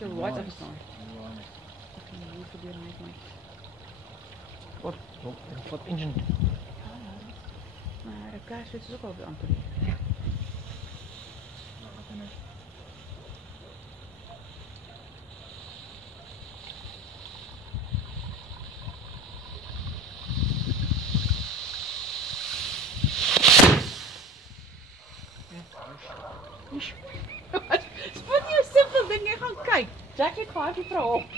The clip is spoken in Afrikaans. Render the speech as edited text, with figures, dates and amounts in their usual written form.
Jou lights afgestaan. Okay, hier gebeur net my. Wat engine? Maar die kersfees is ook al amper. Wat jy simpel ding jy gaan kyk. Jack het gehad die vrou op.